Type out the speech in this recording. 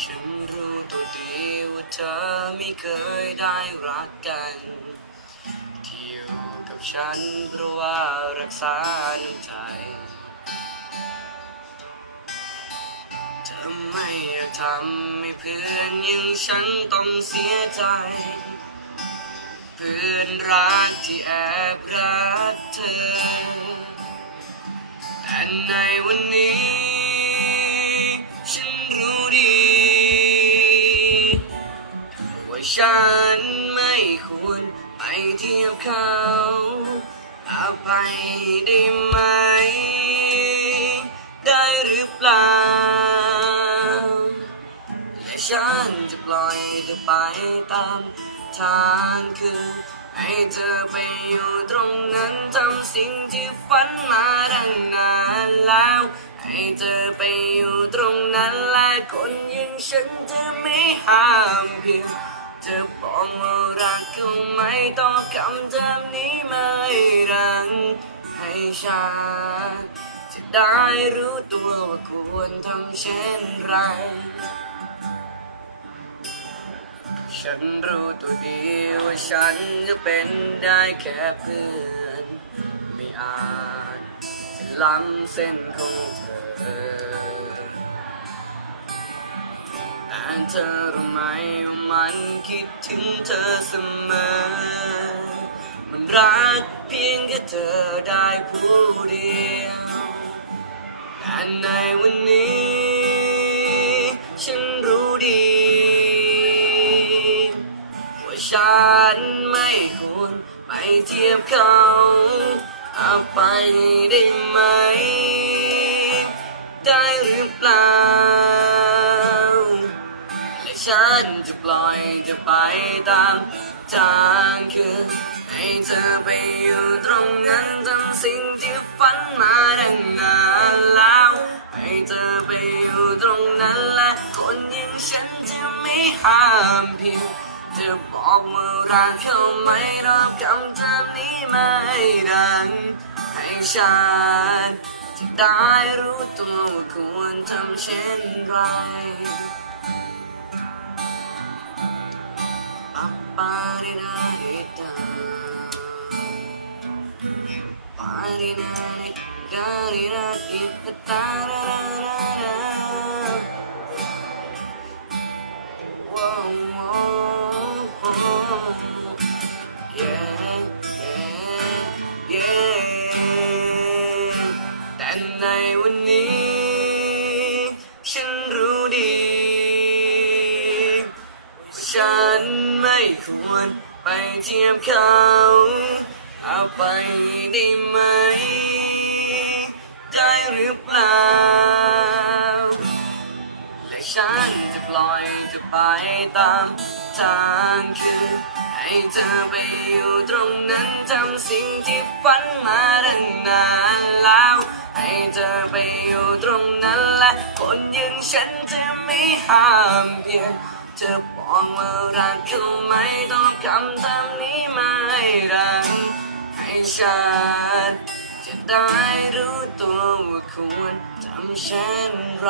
ฉันรู้ตัวดีว่าเธอไม่เคยได้รักกัน ที่อยู่กับฉันเพราะว่ารักษาน้ำใจเธอไม่อยากทำให้เพื่อนอยังฉันต้องเสียใจ เพื่อนรักที่แอบรักเธอแต่ในวันนี้ ฉันไม่ควรไปเทียบเขาอภัยได้ไหม ได้หรือเปล่า และฉันจะปล่อยเธอไปตามทางคือให้เธอไปอยู่ตรงนั้นทำสิ่งที่ฝันมาตั้งนานแล้ว ให้เธอไปอยู่ตรงนั้นและคนอยังฉันจะไม่ห้ามเพียง จะบอกว่ารักเขาไหมตอบคำถามนี้ไม่รังให้ฉันจะได้รู้ตัวว่าควรทำเช่นไร ฉันรู้ตัวดีว่าฉันจะเป็นได้แค่เพื่อน ไม่อาจจะล้ำเส้นของเธอ เธอรู้ไหมว่ามันคิดถึงเธอเสมอ มันรักเพียงแค่เธอได้ผู้เดียวแต่ในวันนี้ ฉันรู้ดี ว่าฉันไม่ควรไปเทียบเขาอาไปได้ไหม นจะปล่อยเธอไปตามทางคือให้เธอไปอยู่ตรงนั้นทำสิ่งที่ฝันมาตั้งนานแล้ว ให้เธอไปอยู่ตรงนั้นและคนอย่างฉันจะไม่ห้ามเพียงจะบอกว่ารักเขาไหมรอบคำถามนี้ไม่ดังให้ฉันจะได้รู้ตัวว่าควรทำเช่นไร Ba-ba-di-da-di-da. Ba-di-da-di-da-di-da-da-da-da-da. Whoa, whoa, whoa. Yeah, yeah, yeah. แต่ในวันนี้ ฉันรู้ดี ฉันไม่ ควรไปเทียบเขาเอาไปได้ไหม ได้หรือเปล่า และฉันจะปล่อยเธอไปตามทางคือให้เธอไปอยู่ตรงนั้นทำสิ่งที่ฝันมาตั้งนานแล้ว ให้เธอไปอยู่ตรงนั้นและคนย่างฉันจะไม่ห้ามเพียง ธอบอกว่ารักเขาไหมตอบคำถามนี้ไม่รังให้ฉันจะได้รู้ตัวว่าควรทำเช่นไร